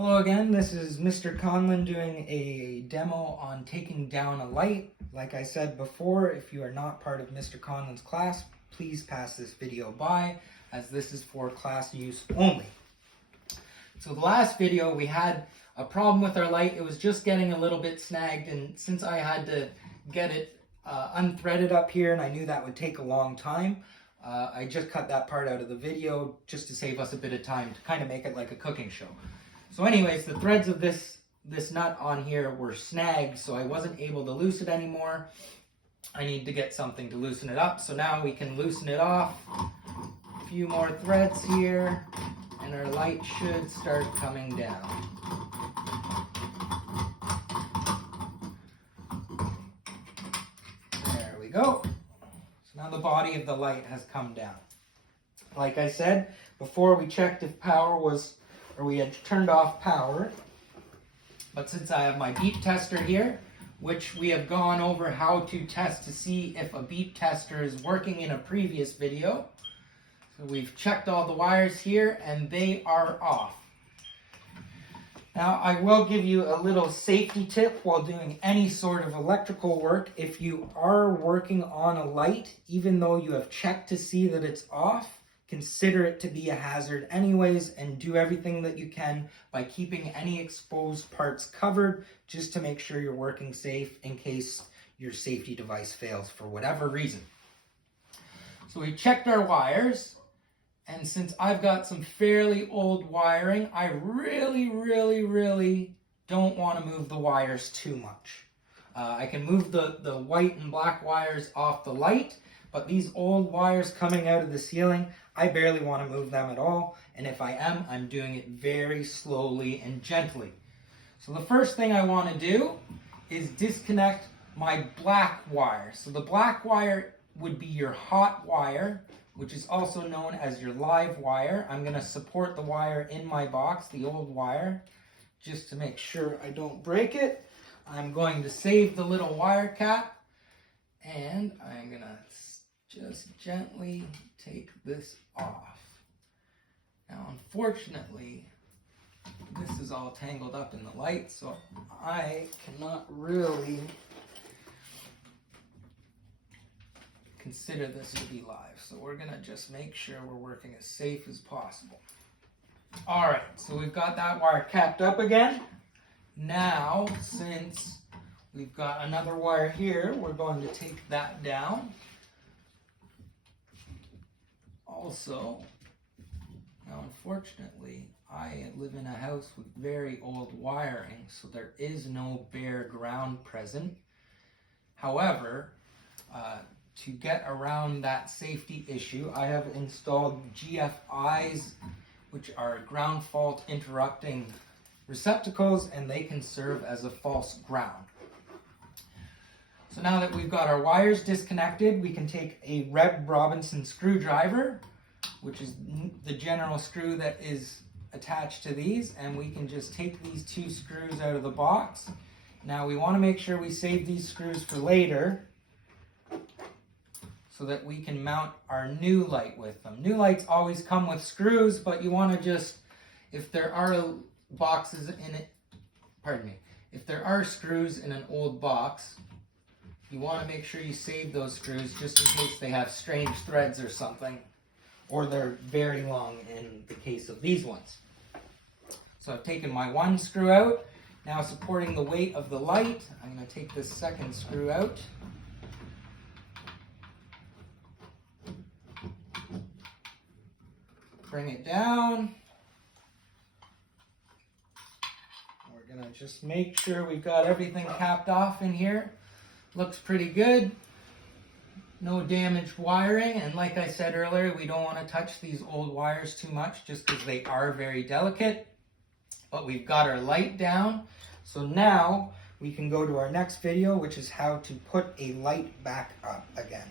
Hello again, this is Mr. Conlon doing a demo on taking down a light. Like I said before, if you are not part of Mr. Conlon's class, please pass this video by, as this is for class use only. So the last video we had a problem with our light. It was just getting a little bit snagged, and since I had to get it unthreaded up here and I knew that would take a long time, I just cut that part out of the video just to save us a bit of time to kind of make it like a cooking show. So anyways, the threads of this nut on here were snagged, so I wasn't able to loosen it anymore. I need to get something to loosen it up, so now we can loosen it off. A few more threads here, and our light should start coming down. There we go. So now the body of the light has come down. Like I said, before we checked if power was, or we had turned off power, but since I have my beep tester here, which we have gone over how to test to see if a beep tester is working in a previous video. So we've checked all the wires here and they are off. Now I will give you a little safety tip while doing any sort of electrical work. If you are working on a light, even though you have checked to see that it's off, consider it to be a hazard anyways, and do everything that you can by keeping any exposed parts covered just to make sure you're working safe in case your safety device fails for whatever reason. So we checked our wires, and since I've got some fairly old wiring, I really don't want to move the wires too much. I can move the white and black wires off the light, but these old wires coming out of the ceiling, I barely want to move them at all, and if I am, I'm doing it very slowly and gently. So the first thing I want to do is disconnect my black wire. So the black wire would be your hot wire, which is also known as your live wire. I'm going to support the wire in my box, the old wire, just to make sure I don't break it. I'm going to save the little wire cap, and I'm going to just gently take this off. Now, unfortunately, this is all tangled up in the light, so I cannot really consider this to be live. So we're going to just make sure we're working as safe as possible. All right, so we've got that wire capped up again. Now, since we've got another wire here, we're going to take that down. Also, now unfortunately, I live in a house with very old wiring, so there is no bare ground present. However, to get around that safety issue, I have installed GFIs, which are ground fault interrupting receptacles, and they can serve as a false ground. So now that we've got our wires disconnected, we can take a Reb Robinson screwdriver, which is the general screw that is attached to these, and we can just take these two screws out of the box. Now we want to make sure we save these screws for later so that we can mount our new light with them. New lights always come with screws, but you want to just, if there are boxes in it, if there are screws in an old box, you want to make sure you save those screws just in case they have strange threads or something, or they're very long in the case of these ones. So I've taken my one screw out. Now, supporting the weight of the light, I'm going to take this second screw out. Bring it down. We're going to just make sure we've got everything capped off in here. Looks pretty good. No damaged wiring, and like I said earlier, we don't want to touch these old wires too much just because they are very delicate. But we've got our light down, so now we can go to our next video, which is how to put a light back up again.